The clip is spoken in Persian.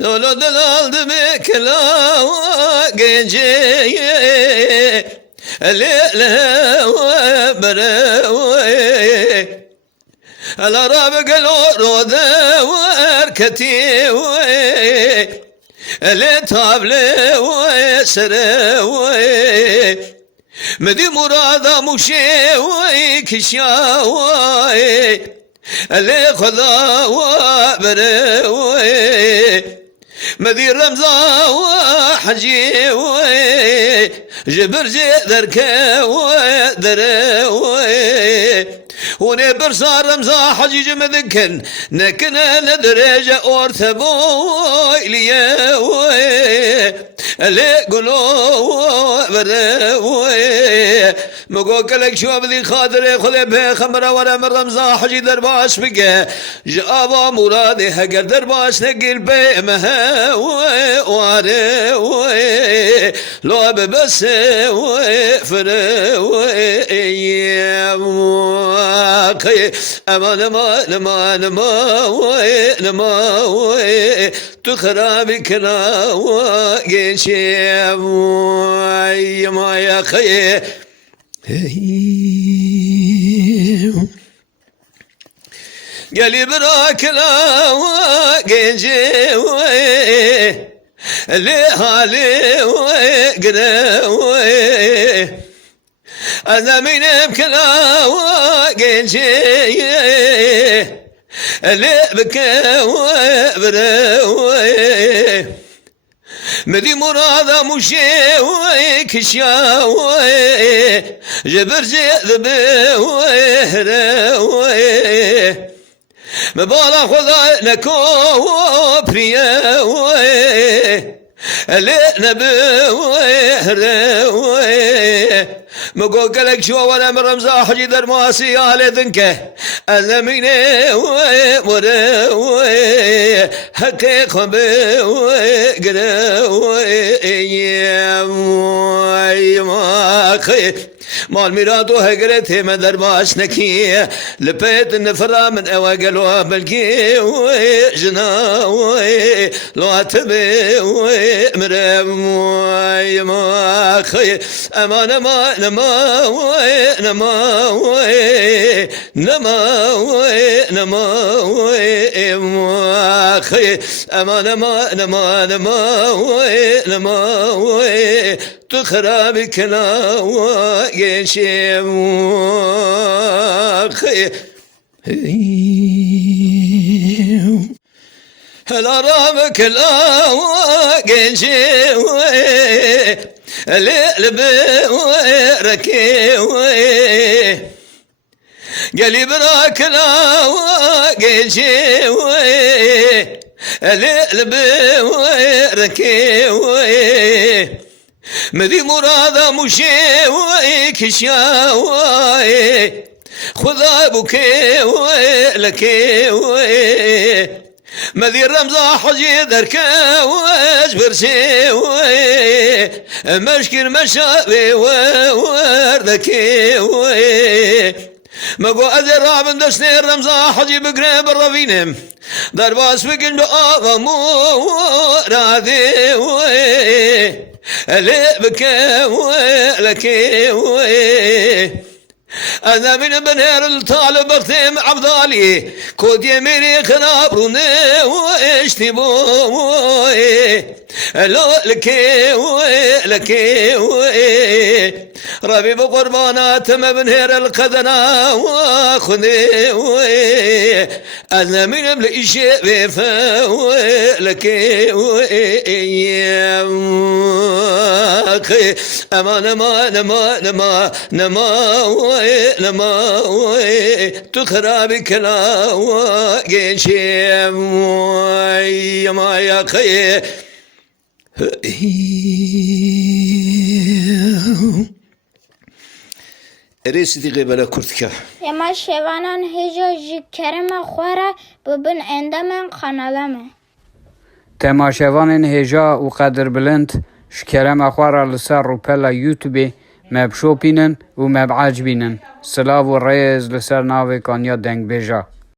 Dolu aldı bekla geceye Lele bere العرب قالوا رودا واركتي اللي طابلة وسرا مدي مرادا مشي وكشا اللي خذا وبرا مدي رمزا وحجي جبر ذرك ودرا ونبر صار رمزا حجيج مذكن نكنا ندرجة أورثبو إليا اللي قلوا بردوي مقوك لك شو بدي خاطري خذي به خمرة ولا من رمزا حجي درباش بقى جابا مرادي هقر درباش نقل بي مها واري لو ببس فروي أمان ما تخربي كنا وجيشي ما يا خي قالي براك لا وجيشي لحالي وقراوي أنا من بكلا وقل شيء اللي بكى وبراوي مدي مرادا مشي وكشاوي جبر زيذب وهراوي مبالا خذا نكو برياوي اللي نبوي هراوي مقوك لك شو ولا من رمزا حجي درماسي على ذنكه ألميني وراوي حقيق بوي قراوي ما خي مال ميرادو هقرت ما درباش نكي لبيت النفرة من أواقلوا بلقي جناوي لو تبي مرموي ما خي أمان ما نماوي ما خي أمان ما نماوي تخرب كلا ويشي خي هلا رابك لا ويشي اللي ركي قالي براك لا ويشي اللي ركي مدي مرادا مشي وكشاوي خذا بكي لكي مدي رمزا حجي دركا واجبر سيوي مشكل مشابي وردكي مقو أذر رابن دسني الرمزا حجي بقريب الرفينم درباس بقن بآغمو راذي اللي بكي لكي أنا من بنير الطالب بختم عبدالي كود يميني خنابروني واشتبوي لو لكي ربي بقربانات ما بنهر القدنا وخذي أنا من بليشي بفاوي لكي أمان ما نماوي تخرب كلا وجيشي ما يا خي ريسدي قبل كرتكا يما شوانان هجو جكرم خوارا ببن عندما خنالمه تماشاوان هجا و قدر بلند شکرم اخوار لسر رو پلا یوتیوب مبشوپینن و مبعجبینن سلاو و ریز لسر ناوی کانیا دنگ بیجا